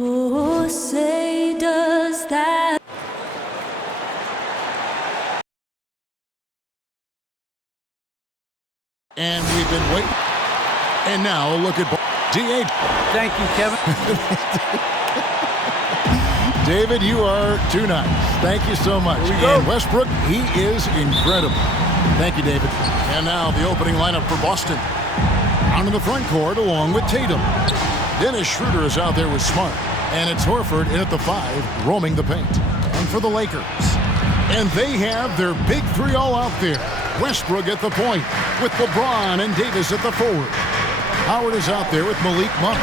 Oh, say does that. And we've been waiting. And now look at D.A. Thank you, Kevin. David, you are too nice. Thank you so much. And Westbrook, he is incredible. Thank you, David. And now the opening lineup for Boston. Out in the front court along with Tatum. Dennis Schroeder is out there with Smart. And it's Horford in at the 5, roaming the paint. And for the Lakers. And they have their big three all out there. Westbrook at the point with LeBron and Davis at the forward. Howard is out there with Malik Monk.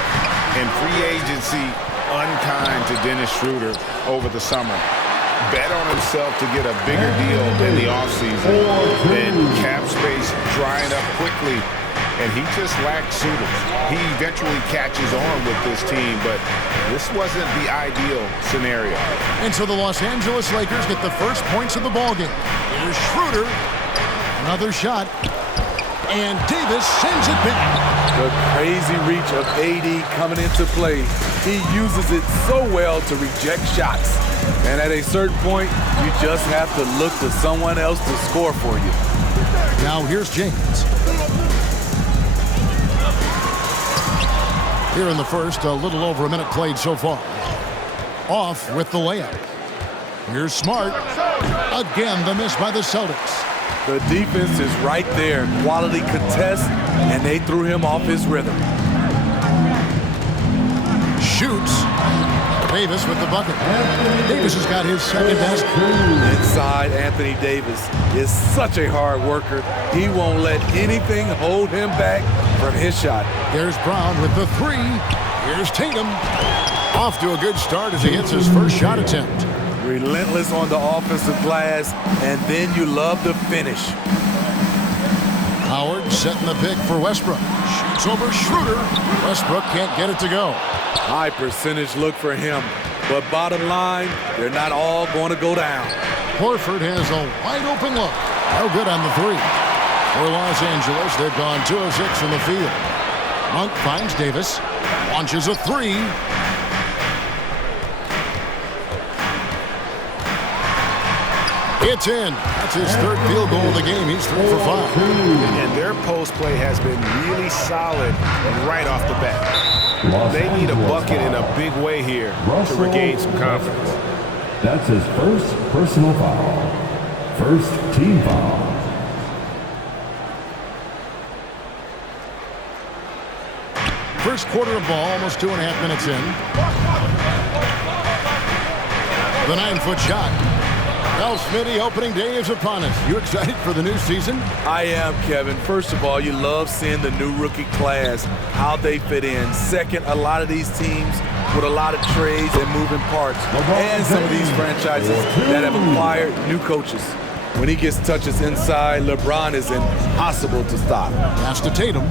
And free agency unkind to Dennis Schroeder over the summer. Bet on himself to get a bigger deal in the offseason. Then cap space drying up quickly. And he just lacked suitors. He eventually catches on with this team, but this wasn't the ideal scenario. And so the Los Angeles Lakers get the first points of the ballgame. Here's Schroeder. Another shot. And Davis sends it back. The crazy reach of AD coming into play. He uses it so well to reject shots. And at a certain point, you just have to look to someone else to score for you. Now here's James. Here in the first, a little over a minute played so far. Off with the layup. Here's Smart. Again, the miss by the Celtics. The defense is right there. Quality contest, and they threw him off his rhythm. Shoots. Davis with the bucket. Davis has got his second basket. Inside, Anthony Davis is such a hard worker. He won't let anything hold him back from his shot. There's Brown with the 3. Here's Tatum. Off to a good start as he hits his first shot attempt. Relentless on the offensive glass, and then you love the finish. Howard setting the pick for Westbrook. Shoots over Schroeder. Westbrook can't get it to go. High percentage look for him, but bottom line, they're not all going to go down. Horford has a wide open look. No good on the 3. For Los Angeles, they've gone 2 of 6 from the field. Monk finds Davis. Launches a 3. It's in. That's his third field goal of the game. He's 3 for 5. And their post play has been really solid right off the bat. They need a bucket in a big way here to regain some confidence. That's his first personal foul. First team foul. First quarter of ball, almost 2.5 minutes in. The 9-foot shot. Well, Smitty, opening day is upon us. You excited for the new season? I am, Kevin. First of all, you love seeing the new rookie class, how they fit in. Second, a lot of these teams with a lot of trades and moving parts. And some of these franchises that have acquired new coaches. When he gets touches inside, LeBron is impossible to stop. Pass to Tatum.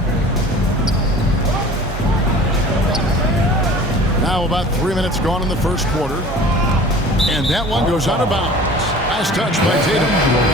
Now about 3 minutes gone in the first quarter. And that one goes out of bounds. Last touch by Tatum.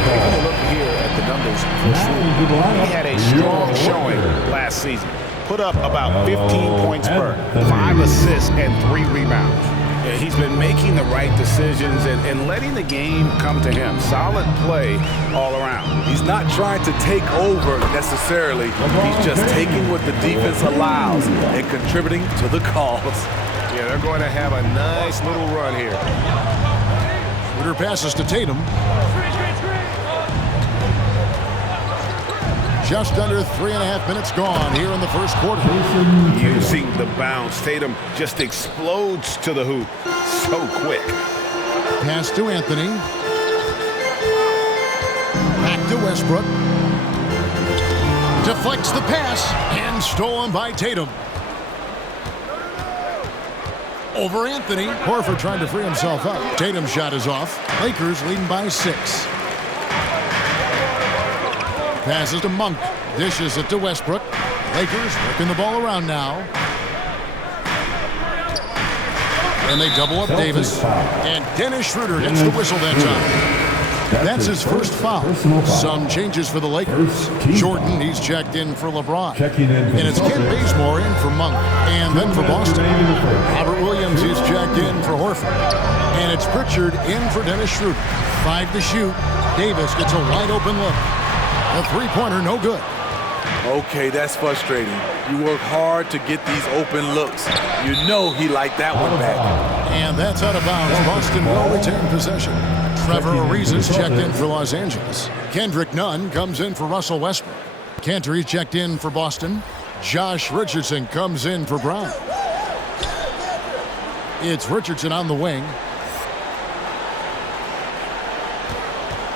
Taking a look here at the numbers for Schroeder. He had a strong showing last season. Put up about 15 points per, 5 assists, and 3 rebounds. Yeah, he's been making the right decisions and letting the game come to him. Solid play all around. He's not trying to take over necessarily. He's just taking what the defense allows and contributing to the cause. Yeah, they're going to have a nice little run here. Schroeder passes to Tatum. Just under 3.5 minutes gone here in the first quarter. Using the bounce, Tatum just explodes to the hoop so quick. Pass to Anthony. Back to Westbrook. Deflects the pass and stolen by Tatum. Over Anthony. Horford trying to free himself up. Tatum's shot is off. Lakers leading by 6. Passes to Monk. Dishes it to Westbrook. Lakers working the ball around now. And they double up Davis. And Dennis Schroeder gets the whistle that time. That's his first foul. Some changes for the Lakers. Jordan, he's checked in for LeBron. And it's Kent Bazemore in for Monk. And then for Boston, Robert Williams, he's checked in for Horford. And it's Pritchard in for Dennis Schroeder. 5 to shoot. Davis gets a wide open look. The three-pointer, no good. Okay, that's frustrating. You work hard to get these open looks. You know he liked that one back. And that's out of bounds. Boston will retain possession. Trevor Ariza's checked in for Los Angeles. Kendrick Nunn comes in for Russell Westbrook. Cantor, he's checked in for Boston. Josh Richardson comes in for Brown. It's Richardson on the wing.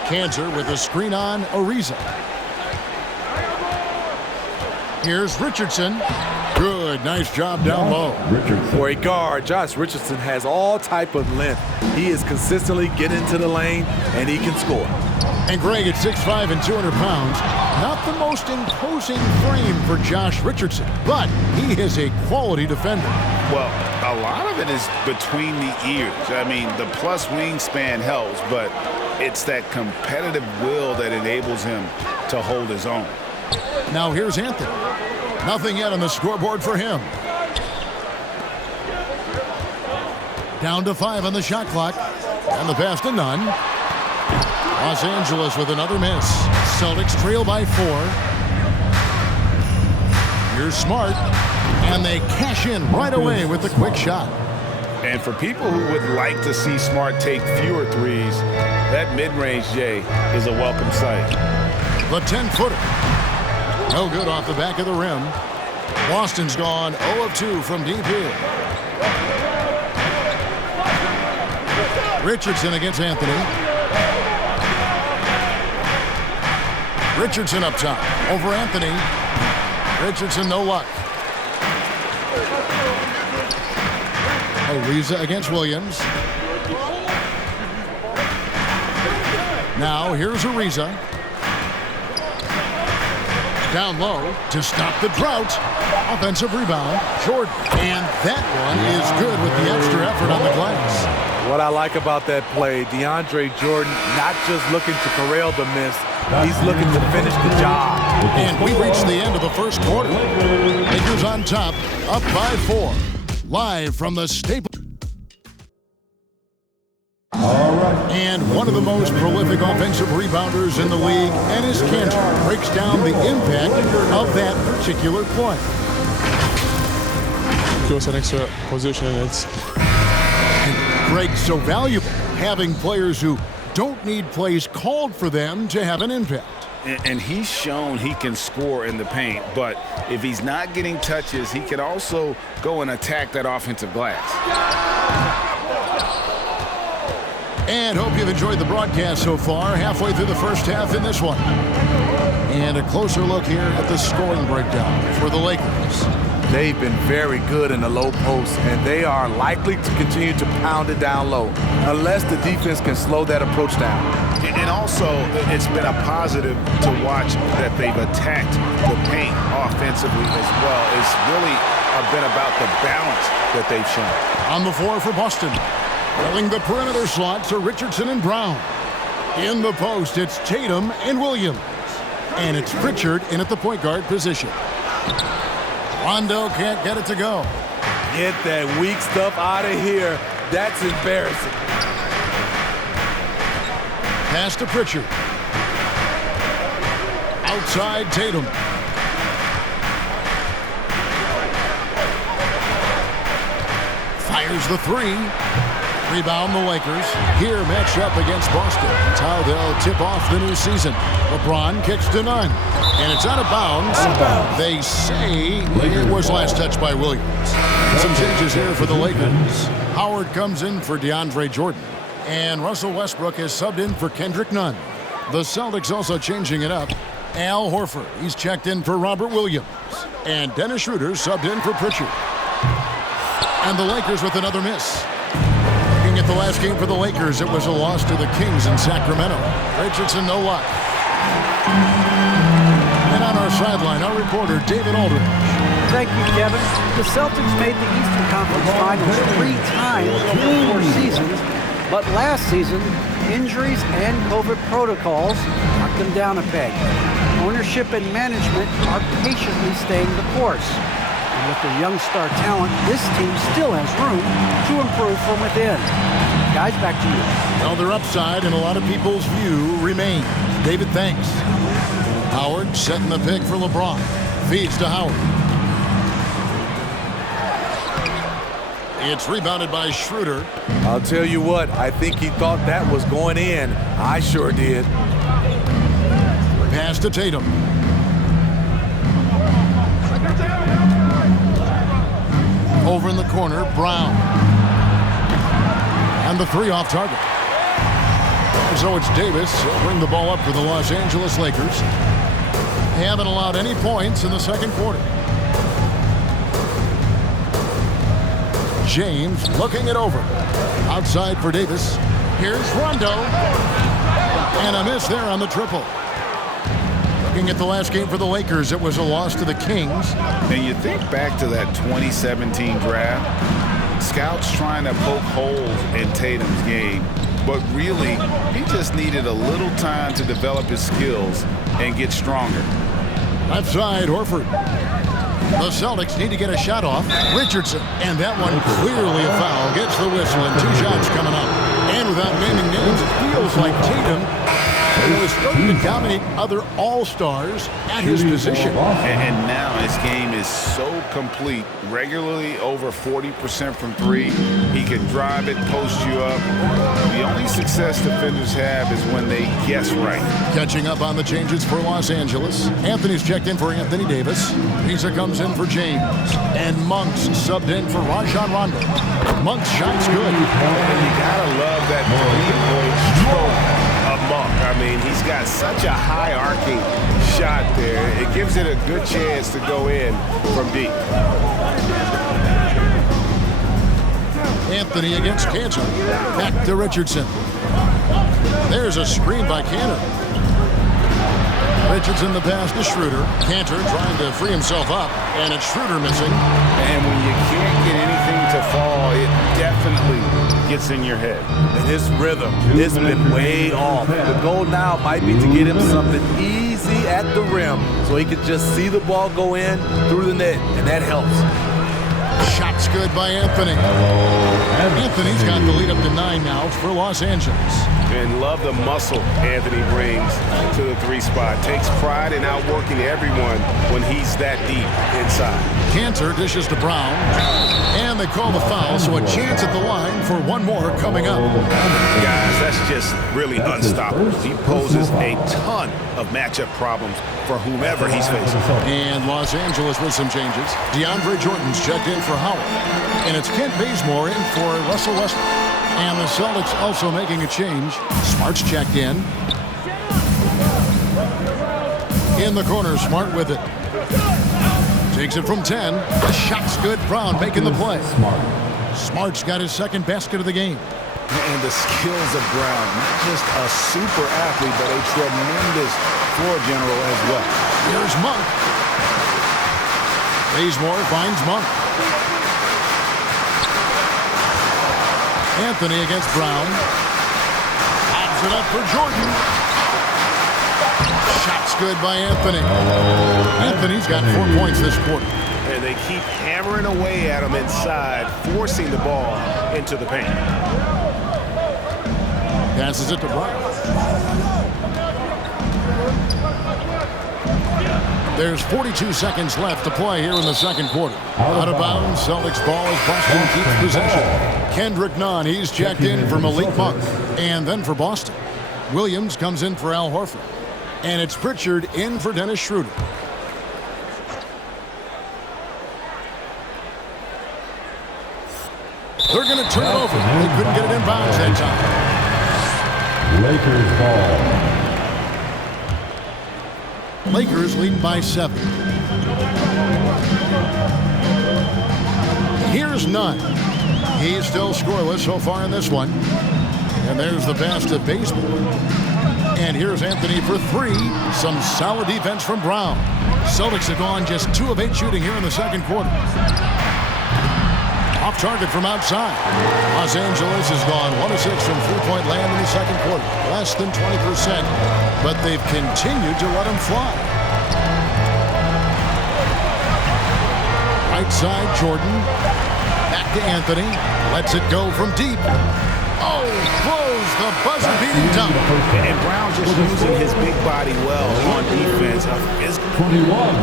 Cantor with a screen on Ariza. Here's Richardson. Good, nice job down low. For a guard, Josh Richardson has all type of length. He is consistently getting into the lane, and he can score. And Greg at 6'5" and 200 pounds. Not the most imposing frame for Josh Richardson, but he is a quality defender. Well, a lot of it is between the ears. I mean, the plus wingspan helps, but it's that competitive will that enables him to hold his own. Now here's Anthony. Nothing yet on the scoreboard for him. Down to 5 on the shot clock. And the pass to Nunn. Los Angeles with another miss. Celtics trail by 4. Here's Smart. And they cash in right away with the quick shot. And for people who would like to see Smart take fewer threes, that mid-range J is a welcome sight. The 10-footer. No good off the back of the rim. Boston's gone 0 of 2 from deep here. Richardson against Anthony. Richardson up top. Over Anthony. Richardson, no luck. Ariza against Williams. Now here's Ariza. Down low to stop the drought. Offensive rebound. Jordan. And that one is good with the extra effort on the glass. What I like about that play, DeAndre Jordan not just looking to corral the miss, he's looking to finish the job. And we reach the end of the first quarter. Lakers on top, up by 4. Live from the Staples. And one of the most prolific offensive rebounders in the league, Enes Kanter, breaks down the impact of that particular play. Just an extra position. It's Greg, so valuable having players who don't need plays called for them to have an impact. And he's shown he can score in the paint, but if he's not getting touches, he can also go and attack that offensive glass. And hope you've enjoyed the broadcast so far. Halfway through the first half in this one. And a closer look here at the scoring breakdown for the Lakers. They've been very good in the low post, and they are likely to continue to pound it down low unless the defense can slow that approach down. And also, it's been a positive to watch that they've attacked the paint offensively as well. It's really been about the balance that they've shown. On the floor for Boston. Filling the perimeter slot to Richardson and Brown. In the post, it's Tatum and Williams. And it's Pritchard in at the point guard position. Rondo can't get it to go. Get that weak stuff out of here. That's embarrassing. Pass to Pritchard. Outside Tatum. Fires the 3. Rebound the Lakers. Here matched up against Boston. It's how they'll tip off the new season. LeBron kicks to Nunn. And it's out of bounds. They say it was last touched by Williams. Some changes here for the Lakers. Howard comes in for DeAndre Jordan. And Russell Westbrook is subbed in for Kendrick Nunn. The Celtics also changing it up. Al Horford, he's checked in for Robert Williams. And Dennis Schroeder subbed in for Pritchard. And the Lakers with another miss. Looking at the last game for the Lakers, it was a loss to the Kings in Sacramento. Richardson, no luck. And on our sideline, our reporter, David Aldridge. Thank you, Kevin. The Celtics made the Eastern Conference Finals 3 times over 4 seasons, but last season Injuries and COVID protocols knocked them down a peg. Ownership and management are patiently staying the course. And with their young star talent, this team still has room to improve from within. Guys, back to you. Well, their upside in a lot of people's view remains. David, thanks. Howard setting the pick for LeBron. Feeds to Howard. It's rebounded by Schroeder. I'll tell you what, I think he thought that was going in. I sure did. Pass to Tatum. Over in the corner, Brown. And the three off target. So it's Davis. He'll bring the ball up for the Los Angeles Lakers. They haven't allowed any points in the second quarter. James looking it over. Outside for Davis. Here's Rondo. And a miss there on the triple. Looking at the last game for the Lakers, it was a loss to the Kings. And you think back to that 2017 draft, scouts trying to poke holes in Tatum's game, but really, he just needed a little time to develop his skills and get stronger. Left side, Horford. The Celtics need to get a shot off. Richardson, and that one clearly a foul. Gets the whistle, and 2 shots coming up. And without naming names, it feels like Tatum is starting to dominate other all-stars at his position. And now his game is so complete. Regularly over 40% from three. He can drive it, post you up. The only success defenders have is when they guess right. Catching up on the changes for Los Angeles. Anthony's checked in for Anthony Davis. Pisa comes in for James. And Monk's subbed in for Rajon Rondo. Monk's shot's good. And you gotta love that three-point stroke of Monk. I mean, he's got such a high arcing shot there. It gives it a good chance to go in from deep. Anthony against Cantor. Back to Richardson. There's a screen by Cantor. Richardson the pass to Schroeder. Cantor trying to free himself up, and it's Schroeder missing. And when you can't get anything to fall, it definitely gets in your head. And his rhythm has been way off. The goal now might be to get him something easy at the rim so he can just see the ball go in through the net, and that helps. Shot's good by Anthony. Anthony's got the lead up to 9 now for Los Angeles. And love the muscle Anthony brings to the three spot. Takes pride in outworking everyone when he's that deep inside. Cantor dishes to Brown. And they call the foul, so a chance at the line for one more coming up. Guys, that's just really unstoppable. He poses a ton of matchup problems for whomever he's facing. And Los Angeles with some changes. DeAndre Jordan's checked in for Howard. And it's Kent Bazemore in for Russell Westbrook. And the Celtics also making a change. Smart's checked in. In the corner, Smart with it. Takes it from 10. The shot's good. Brown making the play. Smart's got his second basket of the game. And the skills of Brown, not just a super athlete, but a tremendous floor general as well. Here's Monk. Bazemore finds Monk. Anthony against Brown. Pops it up for Jordan. Shot's good by Anthony. Anthony's got 4 points this quarter. And they keep hammering away at him inside, forcing the ball into the paint. Passes it to Brown. There's 42 seconds left to play here in the second quarter. Out of bounds, Celtics ball as Boston keeps possession. Kendrick Nunn, he's checked in for Malik Monk. And then for Boston, Williams comes in for Al Horford. And it's Pritchard in for Dennis Schroeder. They're going to turn it over. They couldn't get it in bounds that time. Lakers ball. Lakers lead by 7. Here's Nunn. He's still scoreless so far in this one. And there's the pass to Bazemore. And here's Anthony for 3. Some solid defense from Brown. Celtics have gone just 2 of 8 shooting here in the second quarter. Off target from outside. Los Angeles has gone 1 of 6 from three-point land in the second quarter. Less than 20%, but they've continued to let them fly. Right side, Jordan. Back to Anthony. Lets it go from deep. Oh, throws the buzzer-beating dunk. And Brown just using his big body well on defense. 21.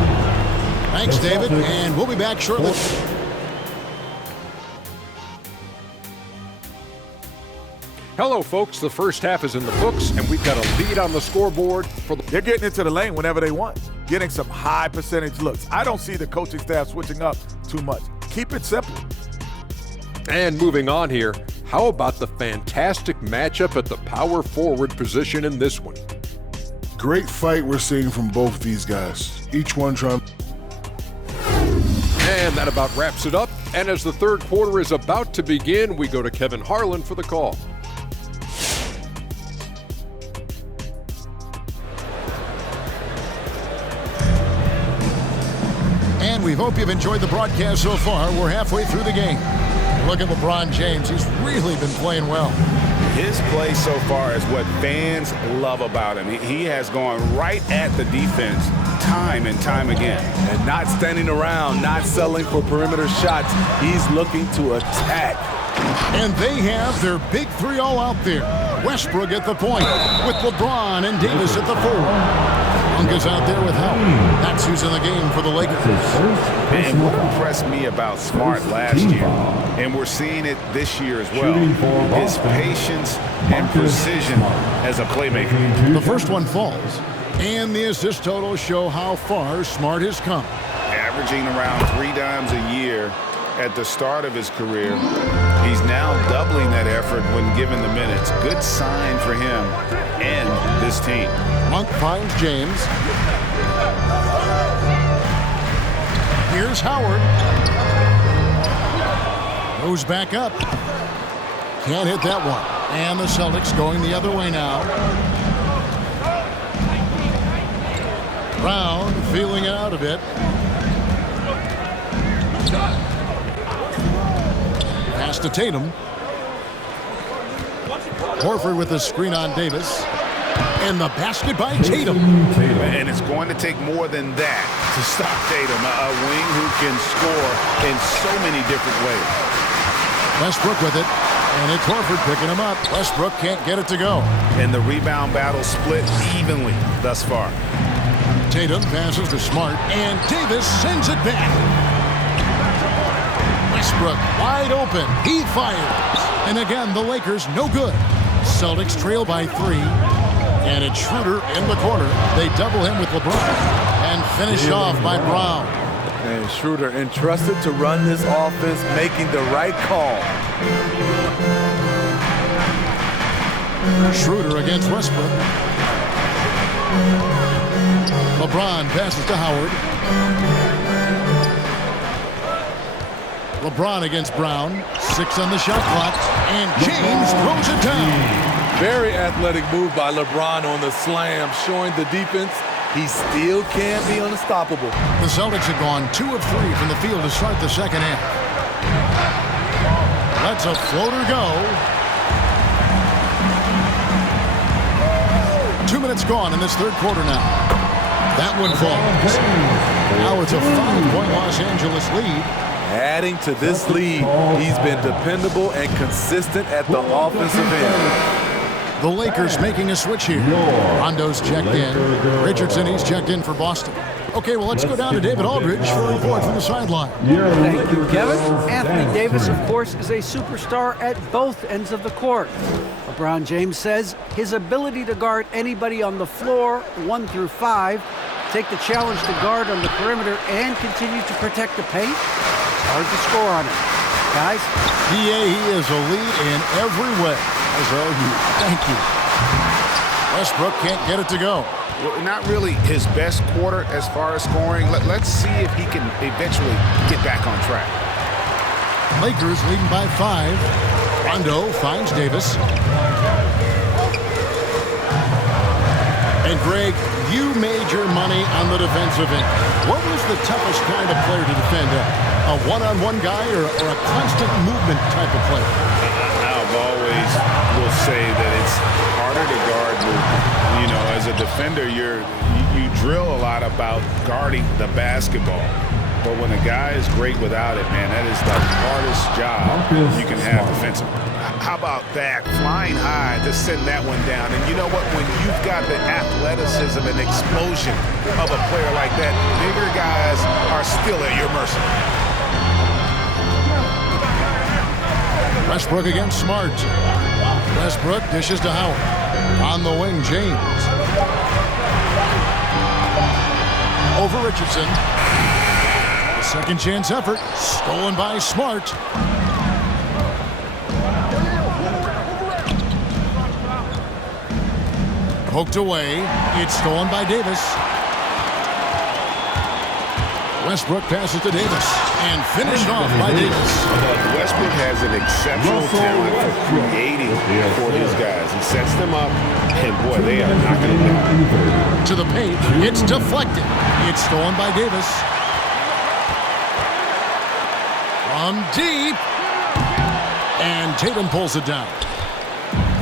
Thanks, David, and we'll be back shortly. Hello, folks. The first half is in the books, and we've got a lead on the scoreboard. They're getting into the lane whenever they want, getting some high percentage looks. I don't see the coaching staff switching up too much. Keep it simple. And moving on here, how about the fantastic matchup at the power forward position in this one? Great fight we're seeing from both these guys. Each one trying. And that about wraps it up. And as the third quarter is about to begin, we go to Kevin Harlan for the call. And we hope you've enjoyed the broadcast so far. We're halfway through the game. Look at LeBron James. He's really been playing well. His play so far is what fans love about him. He has gone right at the defense time and time again. And not standing around, not settling for perimeter shots. He's looking to attack. And they have their big three all out there. Westbrook at the point with LeBron and Davis at the four. Is out there with help. That's who's in the game for the Lakers. And what impressed me about Smart last year, and we're seeing it this year as well, is patience and precision as a playmaker. The first one falls, and the assist totals show how far Smart has come. Averaging around 3 dimes a year at the start of his career. He's now doubling that effort when given the minutes. Good sign for him and this team. Monk finds James. Here's Howard. Goes back up. Can't hit that one. And the Celtics going the other way now. Brown feeling it out a bit. Pass to Tatum. Horford with the screen on Davis. And the basket by Tatum. And it's going to take more than that to stop Tatum, a wing who can score in so many different ways. Westbrook with it, and it's Horford picking him up. Westbrook can't get it to go. And the rebound battle split evenly thus far. Tatum passes to Smart, and Davis sends it back. Westbrook wide open. He fires. And again, the Lakers no good. Celtics trail by 3. And it's Schroeder in the corner. They double him with LeBron. And finished off by Brown. And Schroeder entrusted to run this offense, making the right call. Schroeder against Westbrook. LeBron passes to Howard. LeBron against Brown. 6 on the shot clock. And James throws it down. Very athletic move by LeBron on the slam, showing the defense he still can be unstoppable. The Celtics have gone 2 of 3 from the field to start the second half. Lets a floater go. 2 minutes gone in this third quarter now. That one falls. Now it's a 5-point Los Angeles lead. Adding to this lead, he's been dependable and consistent at the offensive end. The Lakers making a switch here. Rondo's checked in. Richardson, he's checked in for Boston. Okay, well, let's go down to David Aldridge for a report from the sideline. Thank you, Kevin. Anthony Davis, of course, is a superstar at both ends of the court. LeBron James says his ability to guard anybody on the floor, 1 through 5, take the challenge to guard on the perimeter, and continue to protect the paint, hard to score on him. Guys? He is a lead in every way. As are you. Thank you. Westbrook can't get it to go. Well, not really his best quarter as far as scoring. Let's see if he can eventually get back on track. Lakers leading by 5. Rondo finds Davis. And Greg, You made your money on the defensive end. What was the toughest kind of player to defend? A one-on-one guy or a constant movement type of player? I've always will say that it's harder to guard movement. You know, as a defender, you drill a lot about guarding the basketball. But when a guy is great without it, man, that is the hardest job you can have defensively. How about that? Flying high to send that one down. And you know what? When you've got the athleticism and explosion of a player like that, bigger guys are still at your mercy. Westbrook against Smart. Westbrook dishes to Howard. On the wing, James. Over Richardson. Second chance effort, stolen by Smart. Poked away, it's stolen by Davis. Westbrook passes to Davis and finished off by Davis. Westbrook has an exceptional talent for creating for his guys. He sets them up, and boy, they are knocking them down. To the paint, it's deflected. It's stolen by Davis. From deep, and Tatum pulls it down.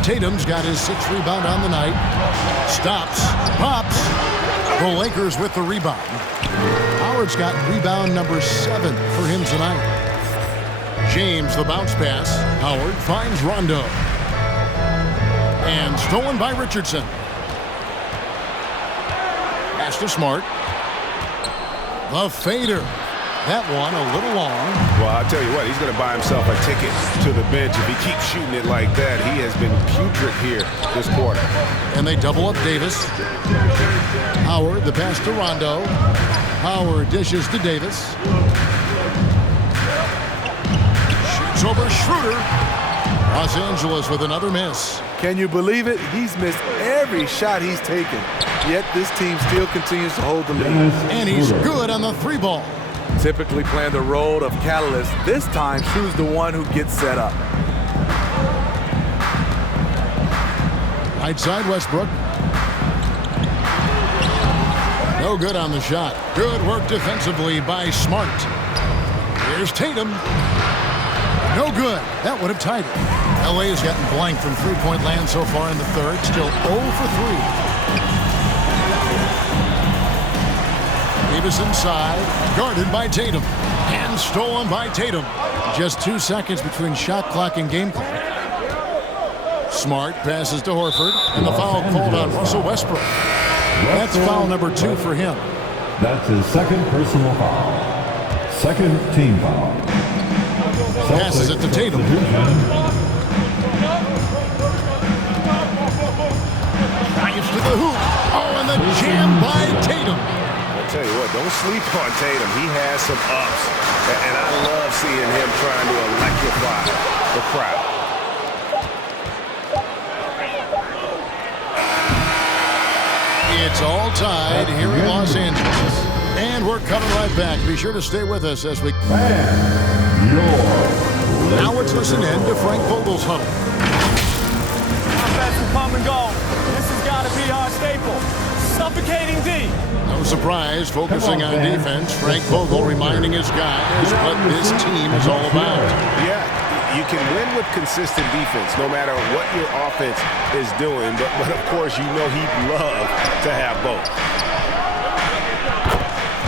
Tatum's got his 6th rebound on the night. Stops, pops. The Lakers with the rebound. Howard's got rebound number 7 for him tonight. James, the bounce pass. Howard finds Rondo. And stolen by Richardson. Pass to Smart. The fader. That one a little long. Well, I'll tell you what, he's going to buy himself a ticket to the bench if he keeps shooting it like that. He has been putrid here this quarter. And they double up Davis. Howard, the pass to Rondo. Howard dishes to Davis. Shoots over Schroeder. Los Angeles with another miss. Can you believe it? He's missed every shot he's taken. Yet this team still continues to hold the lead. And he's good on the 3-ball. Typically playing the role of catalyst. This time, True's the one who gets set up. Right side, Westbrook. No good on the shot. Good work defensively by Smart. Here's Tatum. No good. That would have tied it. LA has gotten blank from three-point land so far in the third. Still 0 for 3. Davis inside, guarded by Tatum, and stolen by Tatum. Just 2 seconds between shot clock and game clock. Smart passes to Horford, and the foul called on Russell Westbrook. That's foul number 2 for him. That's his 2nd personal foul. 2nd team foul. Passes it to Tatum. Drives to the hoop. Oh, and the jam by Tatum. Tell you what, don't sleep on Tatum. He has some ups, and I love seeing him trying to electrify the crowd. It's all tied here in Los Angeles. And we're coming right back. Be sure to stay with us as we... Now let's listen in to Frank Vogel's huddle. Offense will come and go. This has got to be our staple. Suffocating D. No surprise, focusing on defense. Frank Vogel reminding his guys what this team is all about. Yeah, you can win with consistent defense, no matter what your offense is doing. But of course, you know he'd love to have both.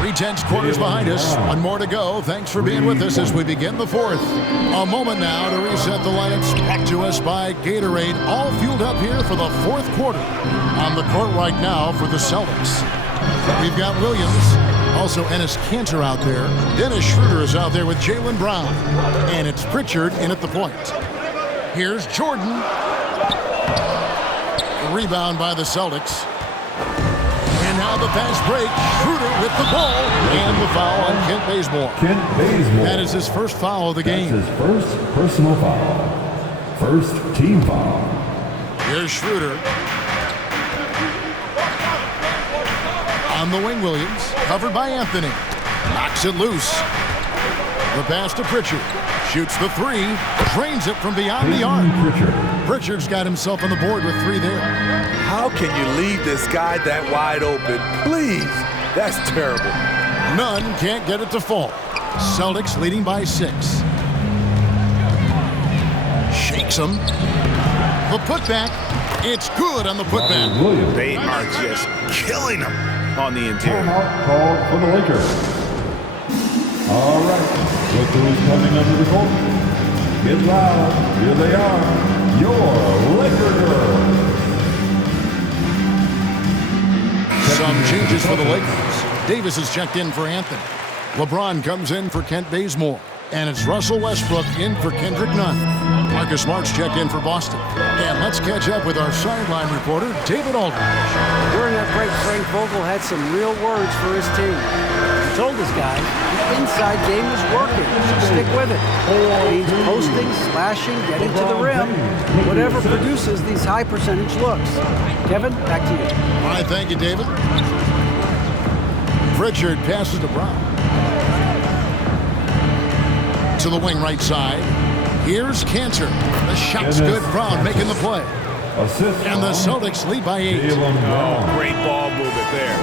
3/10 quarters behind us. One more to go. Thanks for being with us as we begin the 4th. A moment now to reset the lineups. Brought to us by Gatorade. All fueled up here for the 4th quarter. On the court right now for the Celtics. We've got Williams. Also Enes Kanter out there. Dennis Schroeder is out there with Jaylen Brown. And it's Pritchard in at the point. Here's Jordan. Rebound by the Celtics. And now the fast break. Schroeder with the ball. And the foul on Kent Bazemore. Kent Bazemore. That is his first foul of the game. That's his first personal foul. First team foul. Here's Schroeder. On the wing, Williams. Covered by Anthony. Knocks it loose. The pass to Pritchard. Shoots the three. Drains it from beyond the arc. Pritchard's got himself on the board with 3 there. How can you leave this guy that wide open? Please. That's terrible. Nunn can't get it to fall. Celtics leading by 6. Shakes him. The putback. It's good on the putback. They are just killing him on the interior. Timeout called for the Lakers. All right, look who's coming under the court. Get loud. Here they are, your Laker girls. Some changes for the Lakers. Davis is checked in for Anthony. LeBron comes in for Kent Bazemore. And it's Russell Westbrook in for Kendrick Nunn. Marcus Smart's checked in for Boston. And let's catch up with our sideline reporter, David Aldridge. During that break, Frank Vogel had some real words for his team. He told his guys the inside game is working, so stick with it. It means posting, slashing, getting to the rim, whatever produces these high percentage looks. Kevin, back to you. All right, thank you, David. Pritchard passes to Brown. To the wing right side. Here's Cantor. The shot's good. Brown making the play. And the Celtics lead by 8. Oh, great ball movement there.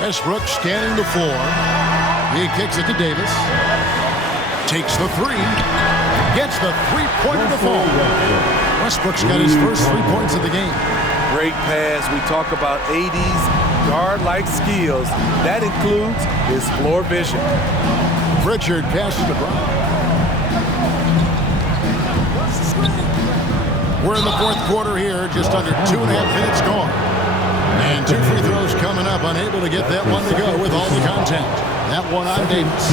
Westbrook scanning the floor. He kicks it to Davis. Takes the 3. Gets the 3-pointer to fall. Westbrook's got his first 3 points of the game. Great pass. We talk about 80s guard-like skills. That includes his floor vision. Pritchard passes to Brown. We're in the 4th quarter here, just under 2.5 minutes gone. And 2 free throws coming up, unable to get that one to go with all the contact. That one on Davis.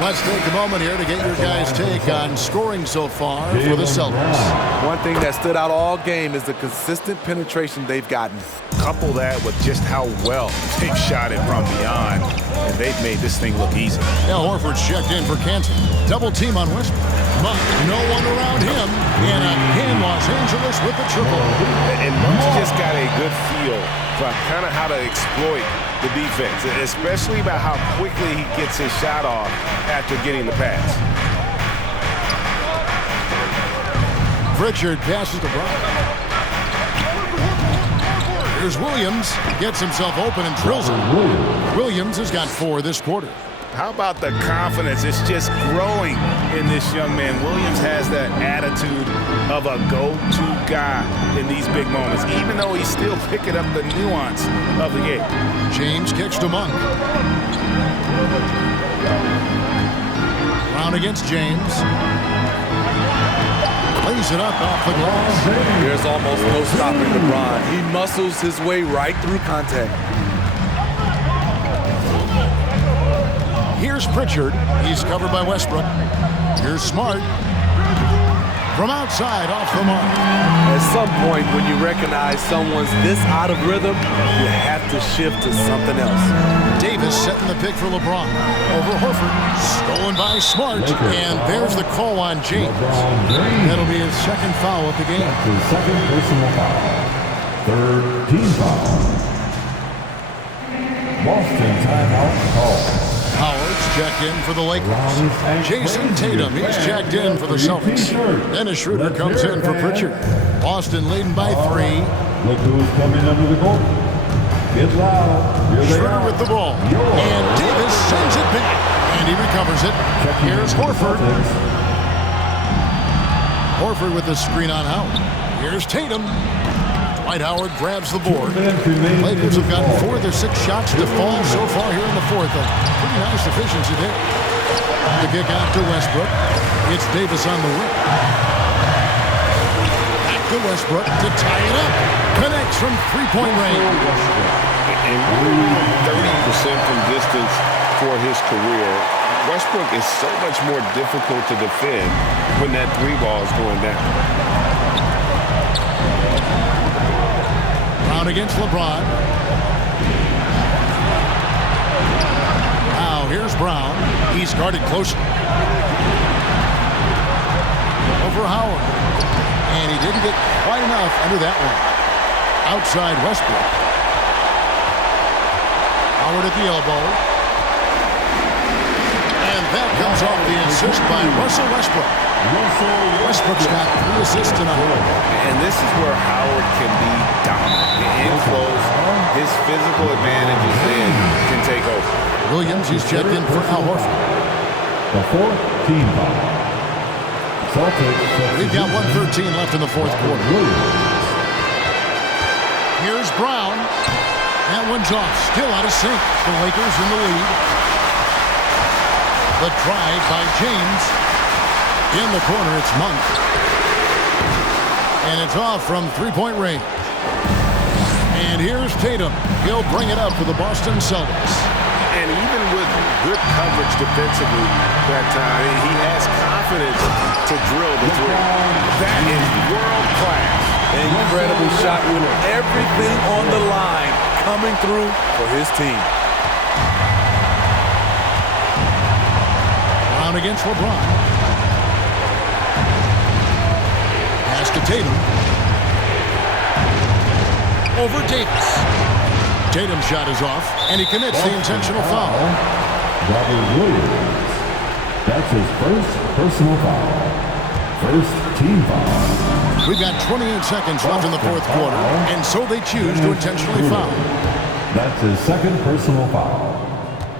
Let's take a moment here to get your guys' take on scoring so far for the Celtics. One thing that stood out all game is the consistent penetration they've gotten. Couple that with just how well they've shot it from beyond, and they've made this thing look easy. Al Horford's checked in for Cantor. Double team on Westbrook. But no one around him. And again, Los Angeles with the triple. And Monk's just got a good feel for kind of how to exploit the defense, especially about how quickly he gets his shot off after getting the pass. Pritchard passes to Brown. Here's Williams. Gets himself open and drills it. Williams has got 4 this quarter. How about the confidence? It's just growing in this young man. Williams has that attitude of a go-to guy in these big moments, even though he's still picking up the nuance of the game. James kicks to Monk. Brown against James. Lays it up off the glass. There's almost no stopping LeBron. He muscles his way right through contact. Here's Pritchard. He's covered by Westbrook. Here's Smart. From outside, off the mark. At some point, when you recognize someone's this out of rhythm, you have to shift to something else. Davis setting the pick for LeBron. Over Horford. Stolen by Smart. And there's the call on James. That'll be his 2nd foul of the game. His 2nd personal foul. 3rd team foul. Boston timeout called. Howard's checked in for the Lakers. Jason Tatum, he's checked in for the Celtics. Dennis Schroeder comes in for Pritchard. Boston leading by 3. Look who's coming under the court. Get loud. Schroeder with the ball. And Davis sends it back. And he recovers it. Here's Horford. Horford with the screen on Howard. Here's Tatum. Dwight Howard grabs the board. Lakers have gotten 4 of their 6 shots to fall so far here in the 4th. A pretty nice efficiency there. The kick out to Westbrook. It's Davis on the wing. Back to Westbrook to tie it up. Connects from 3-point range. And 30% from distance for his career. Westbrook is so much more difficult to defend when that 3 ball is going down. Brown against LeBron. Now here's Brown. He's guarded closely. Over Howard. And he didn't get quite enough under that one. Outside Westbrook. Howard at the elbow. And that comes off the assist by Russell Westbrook. Westbrook's got 3 assists tonight. And this is where Howard can be dominant. In close, his physical advantages then can take over. Williams, he's checked in for Al Horford. The 4th team foul. Celtics. We've got 1:13 left in the 4th quarter. Here's Brown. That one's off. Still out of sync. The Lakers in the lead. The drive by James. In the corner, it's Monk. And it's off from three-point range. And here's Tatum. He'll bring it up for the Boston Celtics. And even with good coverage defensively that time, he has confidence to drill the three. That is world-class. Incredible shot with everything on the line coming through for his team. Brown against LeBron. Pass to Tatum. Over Davis. Tatum's shot is off, and he commits the intentional foul. Robert Williams. That's his first personal foul. First team foul. We've got 28 seconds left in the 4th quarter, and so they choose to intentionally foul. That's his second personal foul.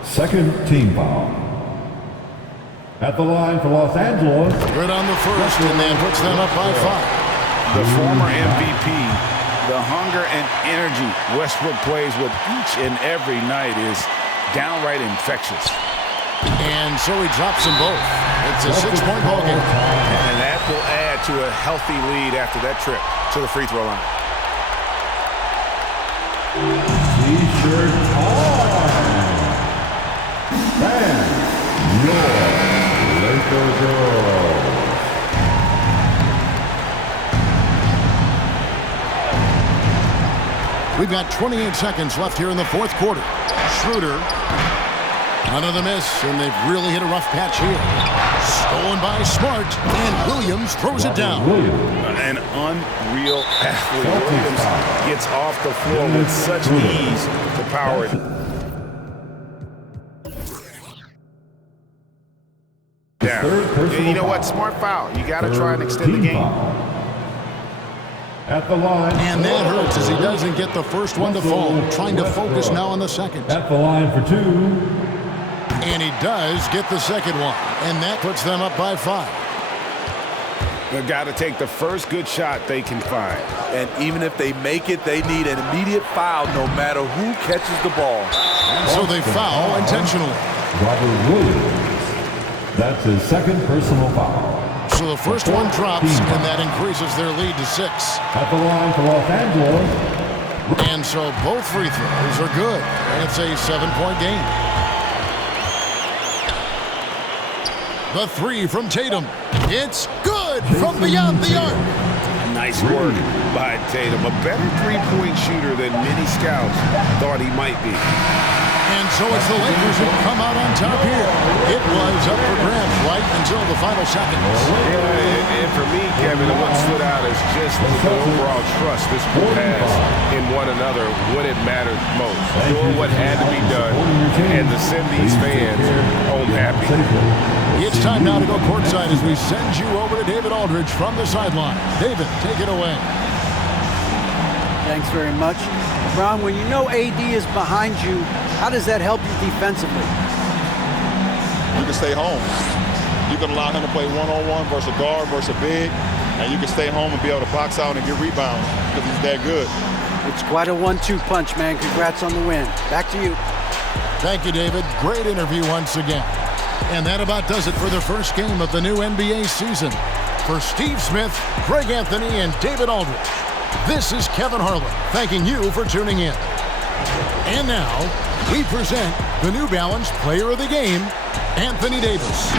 Second team foul. At the line for Los Angeles. Good on the first, and then puts them up by 5. The former MVP, the hunger and energy Westbrook plays with each and every night is downright infectious. And so he drops them both. It's a 6-point ball game. And that will add to a healthy lead after that trip to the free throw line. T-shirt time. And your Laker girls. We've got 28 seconds left here in the 4th quarter. Schroeder, another miss, and they've really hit a rough patch here. Stolen by Smart, and Williams throws it down. An unreal athlete. Williams gets off the floor with such ease to power it down. You know what? Smart foul. You got to try and extend the game. At the line. And that hurts as he doesn't get the first one to fall. Trying to focus now on the second. At the line for 2. And he does get the second one. And that puts them up by 5. They've got to take the first good shot they can find. And even if they make it, they need an immediate foul no matter who catches the ball. And so they foul intentionally. Robert Williams. That's his second personal foul. So the first one drops, and that increases their lead to 6. At the line for Los Angeles. And so both free throws are good, and it's a 7-point game. The 3 from Tatum. It's good from beyond the arc. Nice work by Tatum. A better three-point shooter than many scouts thought he might be. And so it's the Lakers who come out on top here. It was up for grabs right until the final seconds. Yeah, and for me, Kevin, what stood out is just the overall trust this group has in one another when it mattered most. Doing what had to be done, and to send these fans home happy. It's time now to go courtside as we send you over to David Aldridge from the sideline. David, take it away. Thanks very much. Brown, when you know AD is behind you, how does that help you defensively? You can stay home. You can allow him to play one-on-one versus a guard versus a big, and you can stay home and be able to box out and get rebounds because he's that good. It's quite a 1-2 punch, man. Congrats on the win. Back to you. Thank you, David. Great interview once again. And that about does it for the first game of the new NBA season. For Steve Smith, Greg Anthony, and David Aldridge, this is Kevin Harlan thanking you for tuning in. And now, we present the New Balance Player of the Game, Anthony Davis.